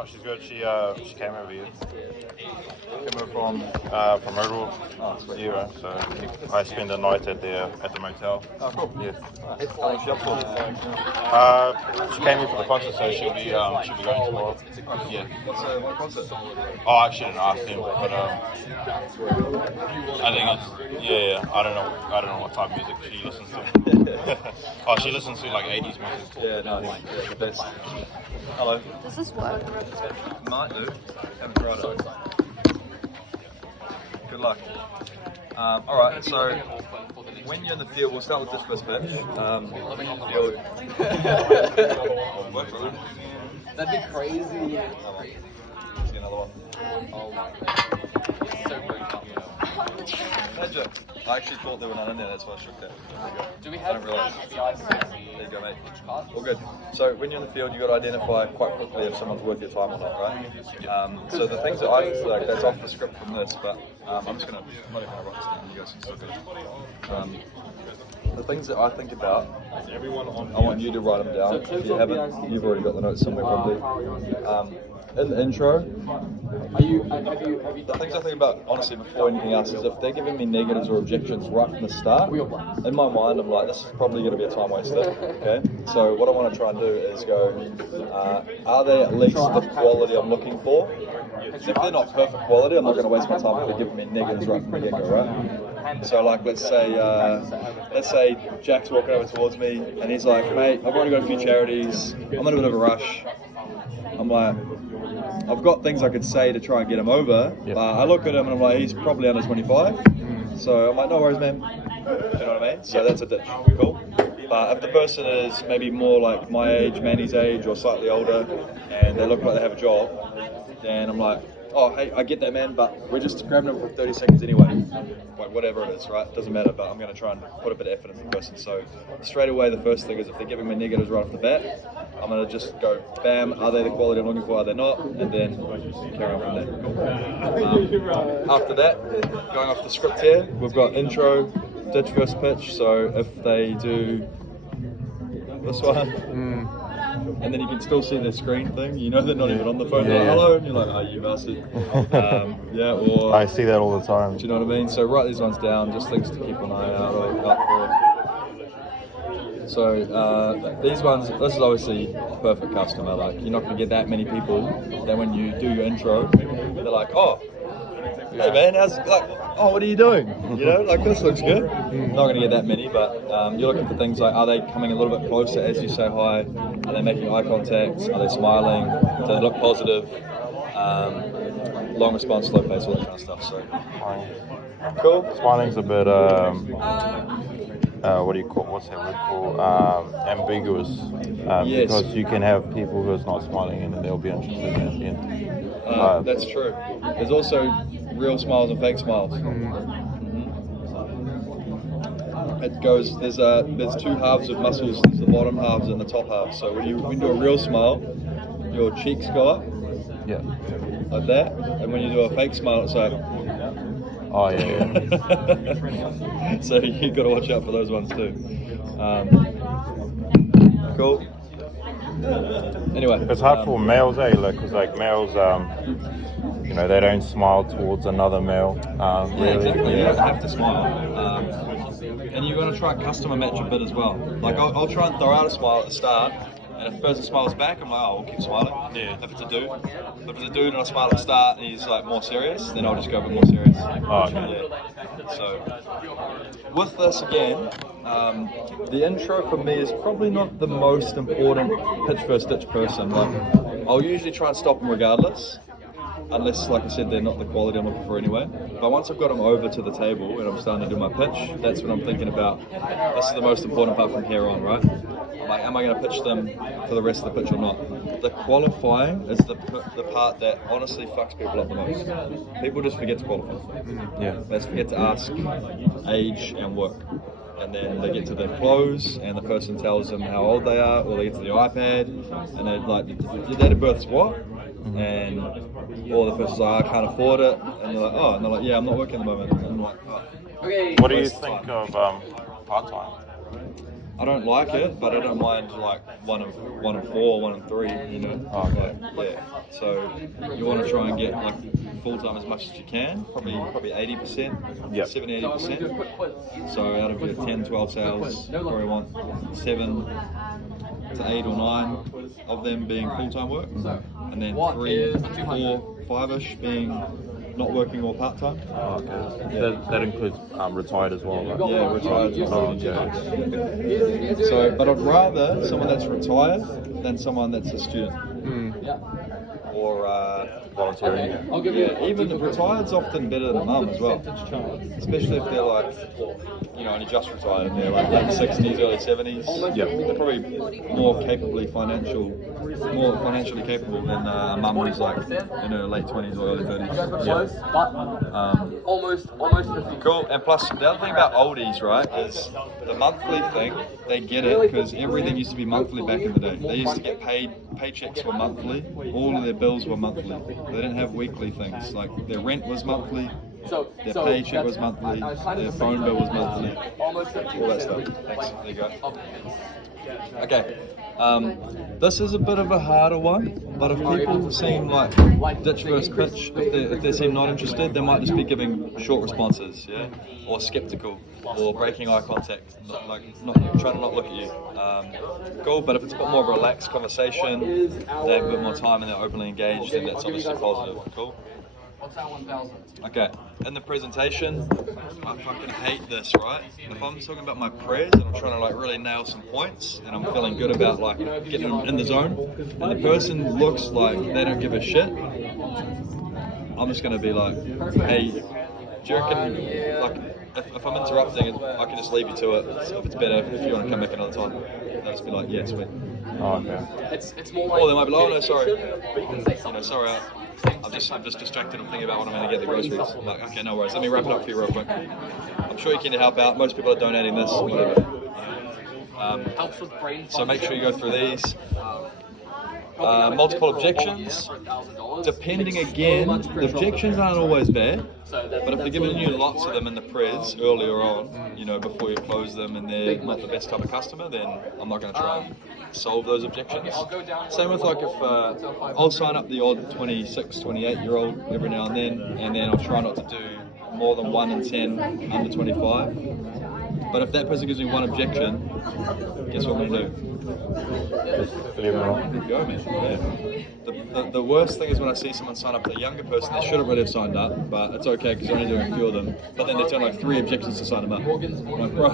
Oh, she's good. She came over here. Came over from Myrtle. Oh, sweet. Yeah, so I spent the night at the motel. Oh, cool. Yeah. How long she up for? She came here for the concert, so she'll be going tomorrow. Yeah. What concert? Oh, I actually didn't ask him, but I think it's I don't know what type of music she listens to. Oh, she listens to like 80s music. Yeah, nice. Yeah, the best. Hello. Does this work? Might do. Haven't tried it. Good luck. Alright, so when you're in the field, we'll start with this first pitch. Field. That'd be crazy. Let's get another one. Oh my Pleasure. I actually thought there were none in there, that's why I shook that. Do we I have didn't realise. the ice? There you go, mate. All good. So when you're in the field, you've got to identify quite quickly if someone's worth your time or not, right? So the things that I like, that's off the script from this, but I'm not even going to write this down. You guys can still do it. The things that I think about, I want you to write them down. If you haven't, you've already got the notes somewhere probably. In the intro, the things I think about, honestly, before anything else, is if they're giving me negatives or objections right from the start, in my mind, I'm like, this is probably going to be a time waster, okay? So what I want to try and do is go, are they at least the quality I'm looking for? If they're not perfect quality, I'm not going to waste my time if they're giving me negatives right from the get-go, right? So like, let's say Jack's walking over towards me, and he's like, mate, I've already got a few charities, I'm in a bit of a rush. I'm like, I've got things I could say to try and get him over, but I look at him and I'm like, he's probably under 25. So I'm like, no worries, man. You know what I mean? So that's a ditch. Cool. But if the person is maybe more like my age, Manny's age, or slightly older, and they look like they have a job, then I'm like, oh, hey, I get that, man, but we're just grabbing them for 30 seconds anyway. Like, whatever it is, right? It doesn't matter, but I'm going to try and put a bit of effort into the person. So straight away, the first thing is if they're giving me negatives right off the bat, I'm going to just go, bam, are they the quality I'm looking for, are they not? And then carry on from there. Cool. After that, going off the script here, we've got intro, ditch, first pitch. So if they do this one, and then you can still see their screen thing, you know they're not even on the phone, they're like, hello, and you're like, oh, you bastard. Or I see that all the time. do you know what I mean? So write these ones down, just things to keep an eye out for. So these ones, this is obviously a perfect customer. Like, you're not going to get that many people that when you do your intro, they're like, oh, hey man, what are you doing? You know, like, this looks good. Not going to get that many, but you're looking for things like, are they coming a little bit closer as you say hi? Are they making eye contact? Are they smiling? Do they look positive? Long response, slow pace, all that kind of stuff. So, cool. Smiling's a bit what's that word called? Ambiguous. Yes. Because you can have people who are not smiling and they'll be interested in it at the end. That's true. There's also real smiles and fake smiles. It goes. There's two halves of muscles. There's the bottom halves and the top halves. So when you do a real smile, your cheeks go up. Yeah. Like that. And when you do a fake smile, it's like. Oh yeah. So you got to watch out for those ones too. Cool. Anyway, It's hard for males, because like males, they don't smile towards another male. Really. Exactly. You don't have to smile. And you're going to try and customer match a bit as well. Like, I'll try and throw out a smile at the start, and if the person smiles back, I'm like, oh, we'll keep smiling. Yeah. If it's a dude and I smile at the start and he's like more serious, then I'll just go a bit more serious. Oh, okay. Yeah. So, with this again, the intro for me is probably not the most important pitch first ditch person. Like, I'll usually try and stop them regardless. Unless, like I said, they're not the quality I'm looking for anyway. But once I've got them over to the table and I'm starting to do my pitch, that's when I'm thinking about, this is the most important part from here on, right? Like, am I going to pitch them for the rest of the pitch or not? The qualifying is the part that honestly fucks people up the most. People just forget to qualify. Yeah. They just forget to ask age and work. And then they get to their close and the person tells them how old they are, or they get to the iPad and they're like, your date of birth's what? And or the person's like, I can't afford it, and you're like, oh, and they're like, yeah, I'm not working at the moment, and I'm like, oh. Okay. What do you think of part-time? I don't like it, but I don't mind like one and four, 1 and 3. You know. Oh, okay. Yeah. So you want to try and get like full time as much as you can. Probably 80%. Yep. 70-80%. So out of your 10, 12 sales, you probably want 7 to 8 or 9 of them being full time work, and then 3, 4, 5ish being not working or part time. Oh, okay. That includes retired as well, right? Yeah, retired. Oh, okay. So, but I'd rather someone that's retired than someone that's a student. Or Volunteering. yeah, even retired's often better than mum as well. Especially if they're like, you know, only just retired and they're like late 60s, early 70s. Yep. They're probably more financially capable than a mum who's like in her late 20s or early 30s. Almost 50. Cool. And plus, the other thing about oldies, right, is the monthly thing. They get it because everything used to be monthly back in the day. They used to get paid. Paychecks were monthly. All of their bills were monthly. They didn't have weekly things. Like their rent was monthly. Their paycheck was monthly. Their phone bill was monthly. All that stuff. Thanks. There you go. Okay. This is a bit of a harder one, but if people seem like ditch first pitch, if they seem not interested, they might just be giving short responses, yeah, or skeptical, or breaking eye contact, not trying to not look at you. Cool, but if it's a bit more of a relaxed conversation, they have a bit more time and they're openly engaged, then that's obviously positive. Cool. What's that 1,000? Okay, in the presentation, I fucking hate this, right? If I'm talking about my prayers and I'm trying to like really nail some points and I'm feeling good about like getting in the zone, and the person looks like they don't give a shit, I'm just gonna be like, hey, do you reckon, like, if I'm interrupting, I can just leave you to it. So if it's better if you want to come back another time, I'll just be like, yeah, sweet. Oh, okay. It's more like. Or they might be like, oh no, sorry. But you can say You know, something. sorry, I'm just distracted. I'm thinking about what I'm going to get the groceries. I'm like, okay, no worries. Let me wrap it up for you real quick. I'm sure you can help out. Most people are donating this, whatever. Helps with brain So make sure you go through these. function. Multiple objections. Depending again, the objections aren't always bad. But if they're giving you lots of them in the prez earlier on, you know, before you close them and they're not the best type of customer, then I'm not going to try and solve those objections. Same with like if I'll sign up the odd 26, 28-year-old every now and then I'll try not to do more than 1 in 10 under 25. But if that person gives me one objection, guess what I'm going to do? Leave it alone. Go, man. Yeah. The worst thing is when I see someone sign up, a younger person, they shouldn't really have signed up, but it's okay because they're only doing a few of them. But then they turn like 3 objections to sign them up. I'm like, bro,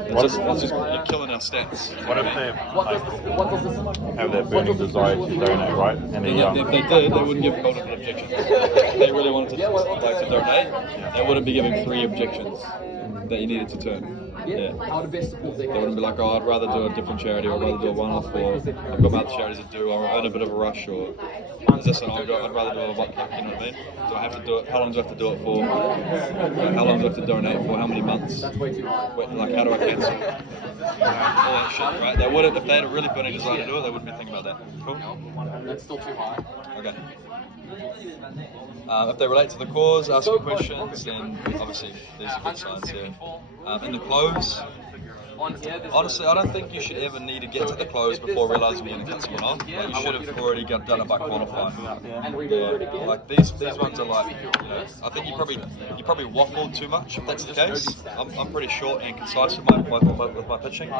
it's just you're killing our stats. What if they like, have that burning desire to donate, right? And they're young. If they did, they wouldn't give multiple objections. If they really wanted to donate, they wouldn't be giving 3 objections that you needed to turn. Yeah. They wouldn't be like, oh, I'd rather do a different charity, or I'd rather do a one-off, or I've got other charities that do, or I'm in a bit of a rush, or is this an I'd rather do a one, you know what I mean? Do I have to do it? How long do I have to do it for? How long do I have to donate for? How many months? Like, how do I cancel? All that shit, right? They wouldn't, if they had a really burning desire to do it, they wouldn't be thinking about that. Cool? That's still too high. Okay. If they relate to the cause, ask me questions, then obviously these are good signs here. In the close, honestly, I don't think you should ever need to get to the close before realizing you're going to cut someone off. Like, you should have already done it by qualifying. Yeah. Like these ones are like, you know, I think you probably waffled too much. If that's the case, I'm pretty short and concise with my pitching.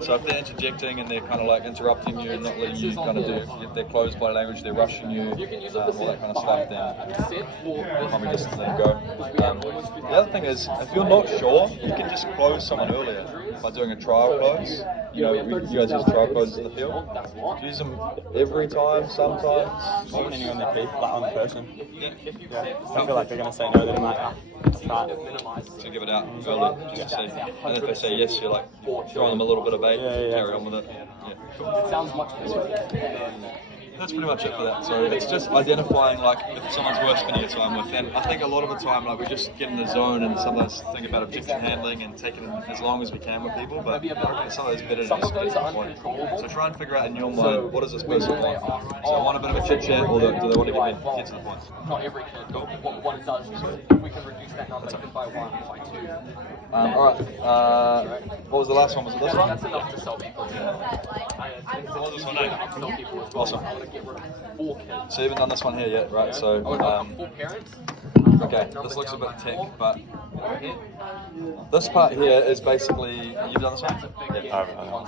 So if they're interjecting and they're kind of like interrupting you and not letting you kind of do, if they're closed body language, they're rushing you, all that kind of stuff, then probably just let it go. The other thing is, if you're not sure, you can just close someone earlier by doing a trial close. You know, you guys use trial closes in the field. Use them every time, sometimes. Depending on the people, like on the person. Yeah. I feel like they're going to say no, then I'm like, start. So give it out early, just to see. And if they say yes, you're like throwing them a little bit of bait, carry on with it. Yeah. It sounds much better. That's pretty much it for that. So it's just identifying like if someone's worth spending your time with. And I think a lot of the time like we just get in the zone and sometimes think about objection handling and taking as long as we can with people, but sometimes it's better to just get to the point. So try and figure out in your mind, what does this person want? So I want a bit of a chit chat, or do they want to get to the point? Not every kid. What it does is if we we can reduce that number even by 1, by 2. All right. What was the last one? Was it this one? That's enough to sell people. What was this one? Sell people as well. Awesome. I want to get rid of 4 kids. So you haven't done this one here yet, right? So, Oh, I've got 4 parents. okay, this looks a bit tech, but this part here is basically, you've done this one?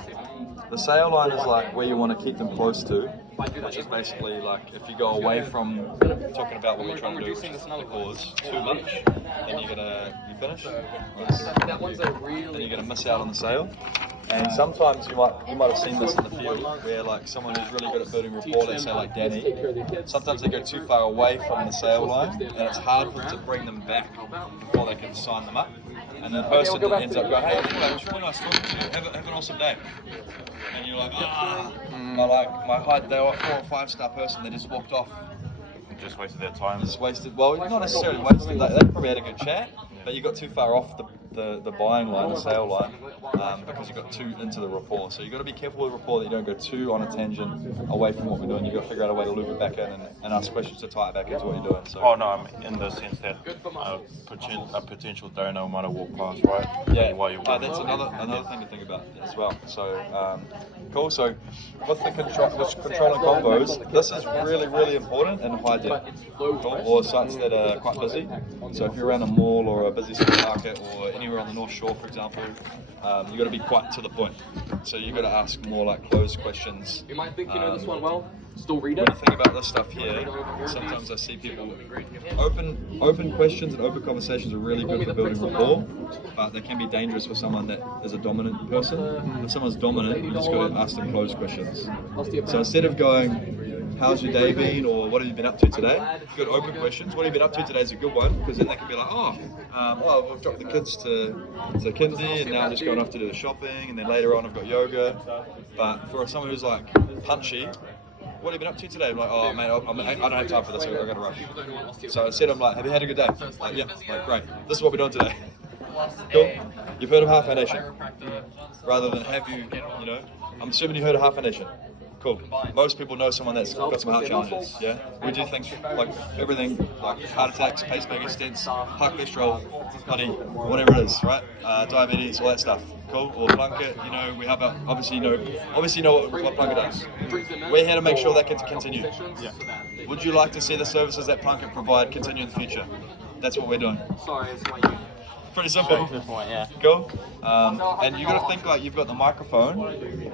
The sale line is like where you want to keep them close to, which is basically like if you go away from talking about what we're trying to do, which is the cause, too much, then you finish? Nice. That one's a Then really... you're gonna miss out on the sale. And sometimes you might have seen this in the field where like someone who's really good at building rapport, let's say like Danny, sometimes they go too far away from the sale line and it's hard for them to bring them back before they can sign them up. And the person that ends up going, hey, anyway, it was really nice talking to you, have an awesome day. And you're like, they were a 4 or 5 star person, they just walked off. Just wasted their time. Just wasted, well, not necessarily wasted, they probably had a good chat, but you got too far off the buying line, the sale line, because you got too into the rapport. So you got to be careful with rapport that you don't go too on a tangent away from what we're doing. You got to figure out a way to loop it back in and ask questions to tie it back into what you're doing. So. Oh no, I mean in the sense that a potential donor might have walked past, right? Yeah, While you're that's another thing to think about as well. So cool. So with the controlling combos, this is really, really important in high depth or sites that are quite busy. So if you're around a mall or a busy supermarket or anywhere on the North Shore, for example, you got to be quite to the point. So you got to ask more like closed questions. You might think you know this one well. Still read When it. you think about this stuff here, sometimes I see people open questions and open conversations are really good for building rapport, but they can be dangerous for someone that is a dominant person. If someone's dominant, you just got to ask them closed questions. So instead of going, how's your day been, or what have you been up to today? Good open questions. What have you been up to today is a good one, because then they can be like, I've dropped the kids to kindy, and now I'm just going off to do the shopping, and then later on I've got yoga. But for someone who's like punchy, what have you been up to today? I'm like, oh mate, I don't have time for this, I've got to rush. So instead I'm like, have you had a good day? Like, yeah, like great. This is what we're doing today. Cool. You've heard of Heart Foundation? Rather than have you, I'm assuming you heard of Heart Foundation. Cool. Most people know someone that's got some heart challenges, yeah? We do things like everything, like heart attacks, pacemaker stents, high cholesterol, honey, whatever it is, right? Diabetes, all that stuff. Cool. Or Plunkett, we have obviously know what Plunkett does. We're here to make sure that can continue. Yeah. Would you like to see the services that Plunkett provide continue in the future? That's what we're doing. Sorry, it's my you. Pretty simple. Good point, yeah. Cool. And you got to think like you've got the microphone,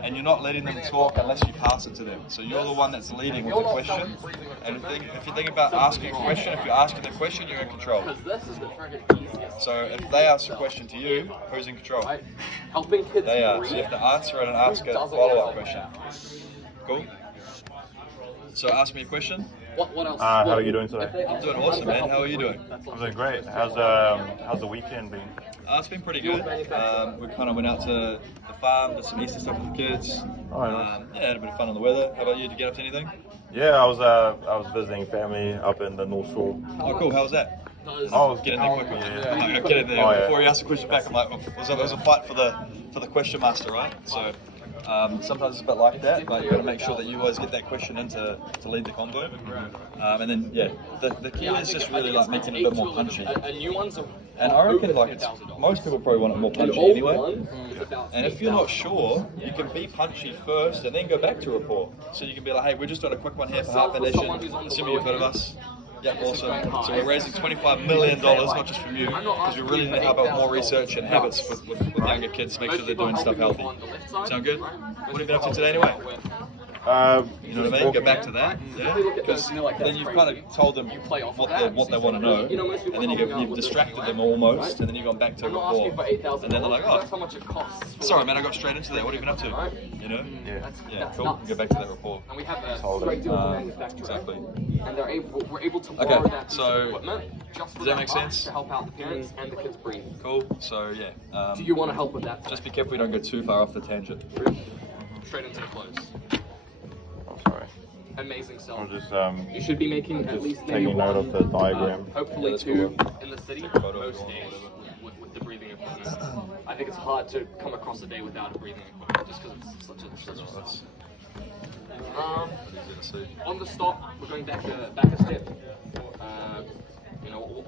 and you're not letting them talk unless you pass it to them. So you're the one that's leading with the question. And if you think about asking a question, if you're asking the question, you're in control. This is the friggin' easiest. So if they ask a question to you, who's in control? Right? Helping kids They are. So breathe. you have to answer it and ask a follow-up question. Cool. So ask me a question. What else? How are you doing today? I'm doing awesome, man. How are you doing? I'm doing great. How's the weekend been? It's been pretty good. We kind of went out to the farm, did some Easter stuff with the kids. Oh, nice. Had a bit of fun on the weather. How about you? Did you get up to anything? Yeah, I was visiting family up in the North Shore. Oh, cool. How was that? Oh, Get in there quickly. Yeah. Get in there. Oh, yeah. Before you ask the question back, I'm like, it was a fight for the question master, right? So sometimes it's a bit like that, but you got to make sure that you always get that question in to lead the convo. And then the key is just really like making it a bit more punchy. A new one's And I reckon like most people probably want it more punchy anyway. And if you're not sure, you can be punchy first and then go back to rapport. So you can be like, hey, we're just doing a quick one here for Heart Foundation. Assuming you've heard of us. Yeah, awesome. So we're raising $25 million, not just from you, because we really need to have more research and habits with younger kids to make sure they're doing stuff healthy. Sound good? What have you been up to today anyway? You know what I mean? Go back to that, yeah? Because then you've kind of told them what they want to know, and then you've distracted them almost, and then you've gone back to rapport. And then they're like, oh, sorry man, I got straight into that, what have you been up to? You know? Yeah, cool. Go back to that rapport. And we have a great deal of manufacturing. Exactly. And we're able to borrow that piece of so equipment just for does that make class sense? to help out the parents and the kids breathe. Cool. So yeah. Do you want to help with that? Just be careful we don't go too far off the tangent. Straight into the close. I'm sorry. Amazing sell. I'm just You should be making at least maybe taking note of the diagram. hopefully that's two cool. in the city Photo most if you days want, with the breathing equipment. I think it's hard to come across a day without a breathing equipment just because it's such a That's Um, easy to see. on the stop, we're going back a step. You know,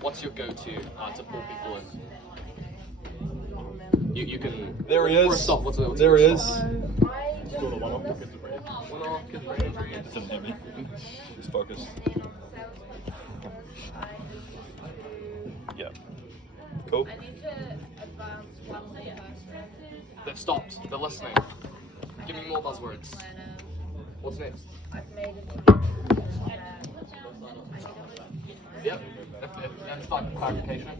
what's your go-to to pull people in? You can. There he for a is. stop, what's There he your is. stop? One-off, kids brain injury. Didn't hear me. Just focused. Yeah. Cool. They've stopped. They're listening. Give me more buzzwords. What's next? Yep. That's like clarification.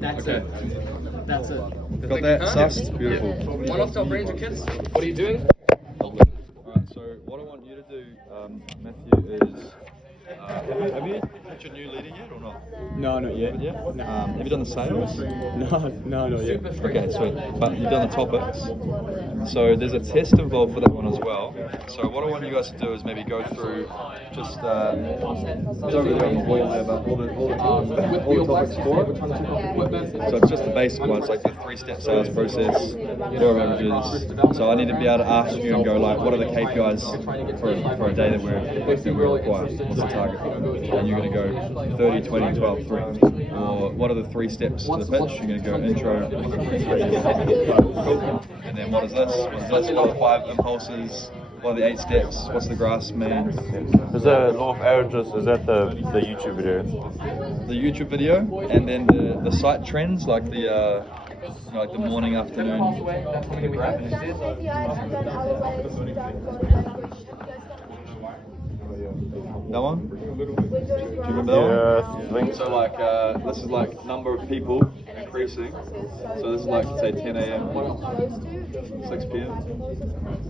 That's Okay. it. That's it. Got that? Sussed? Beautiful. One off to our brains and kids. What are you doing? Alright, so what I want you to do, Matthew, is have you hit your new leader yet or not? No, not yet. Yeah? Have you done the sales? No, not yet. Okay, sweet. But you've done the topics. So there's a test involved for that one as well. So what I want you guys to do is maybe go through just it's over there on the wall there, but all the topics for it. So it's just the basic ones, like the 3-step sales process, law of averages. So I need to be able to ask you and go like, what are the KPIs for a day that we require? What's the target? And you're going to go 30, 20, 12, 3. Or what are the 3 steps to the pitch? You're going to go intro. And then what is this? What are the 5 impulses? What are the 8 steps? What's the grass mean? Is the law of averages? Is that the YouTube video? The YouTube video, and then the site trends, like the you know, like the morning, afternoon. That one? Do you remember that one? Yeah, I think So like this is like number of people increasing. So this is like say 10 a.m. 6 p.m.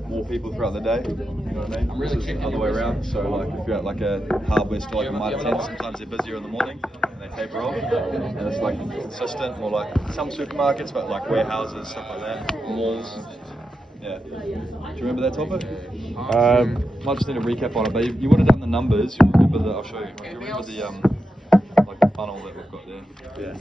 More people throughout the day. You know what I mean? This is the other way around. So like if you're at like a hardware store like a Mitre 10, sometimes they're busier in the morning and they taper off. And it's like consistent, or like some supermarkets, but like warehouses, stuff like that, malls. Yeah. Do you remember that topic? Might just need a recap on it, but you would have done the numbers. You remember the? I'll show you. You remember the like the funnel that we've got there? Yeah.